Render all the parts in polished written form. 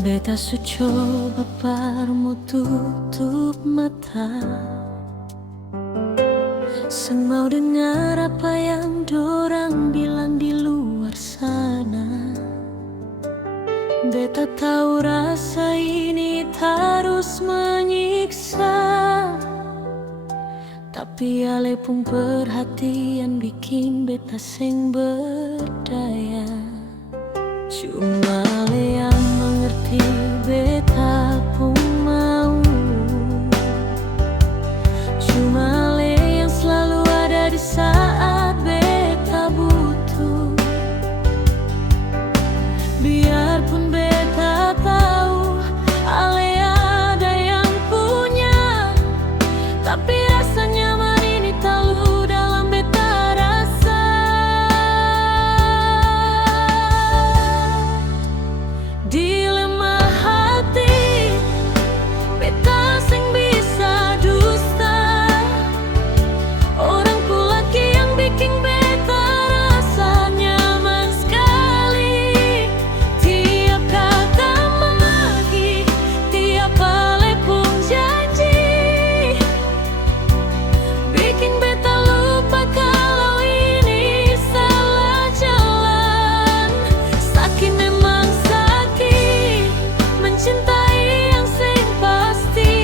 Beta su coba parmu tutup mata, sen mau dengar apa yang dorang bilang di luar sana. Beta tahu rasa ini terus menyiksa, tapi ale pun perhatian bikin beta seng berdaya. Cuma ale yang mengerti beta pun mau, cuma ale yang selalu ada di saat beta butuh. Biarpun beta tahu ale ada yang punya, tapi rasa nyaman ini talu dalam beta rasa. Dilema hati, beta seng bisa dusta. Orang laki yang bikin beta rasa nyaman sekali. Tiap kata menagih, tiap ale pun janji, bikin beta lupa kalau ini salah jalan. Sakit memang sakit, mencintai yang sing pasti.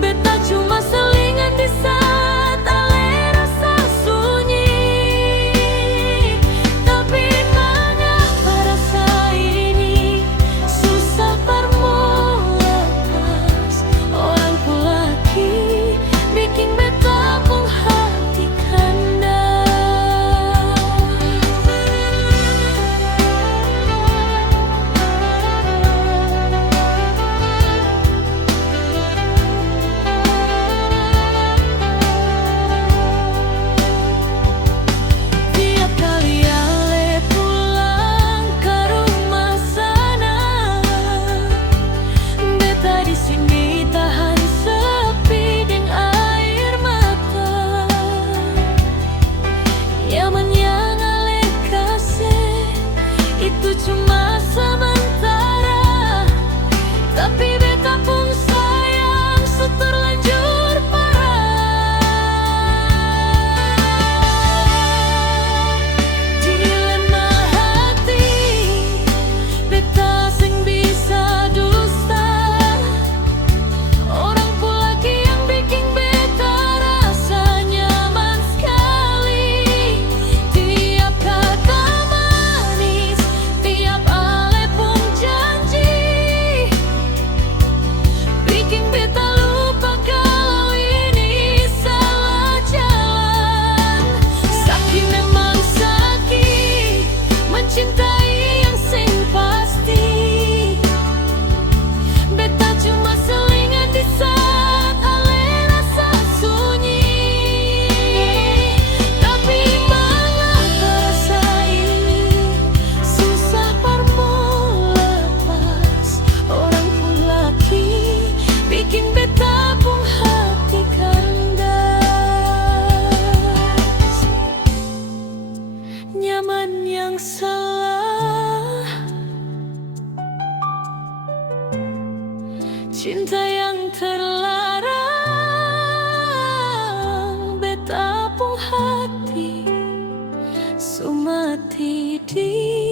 Beta cuma selingan di saat ale rasa sunyi. Tapi mengapa rasa ini susah parmu lepas. Orang laki bikin beta pun hati Tiap kali ale pulang ke rumah sana, beta di sini tahan sepi dengan air mata. Nyaman yang ale kasih itu cuma sementara, tapi beta pun sayang seterlanjur parah. Dilema hati, beta seng bisa dusta. Orang laki yang bikin beta rasa nyaman sekali. Tiap kata manis, tiap ale pun janji, bikin beta lupa kalau ini salah jalan. Sakit memang sakit, mencintai yang sing pasti. Beta cuma selingan di saat ale rasa sunyi. Tapi mengapa rasa ini susah parmu lepas. Orang laki bikin beta pun hati kandas. Nyaman yang salah, cinta yang terlarang. Beta pun hati sumati di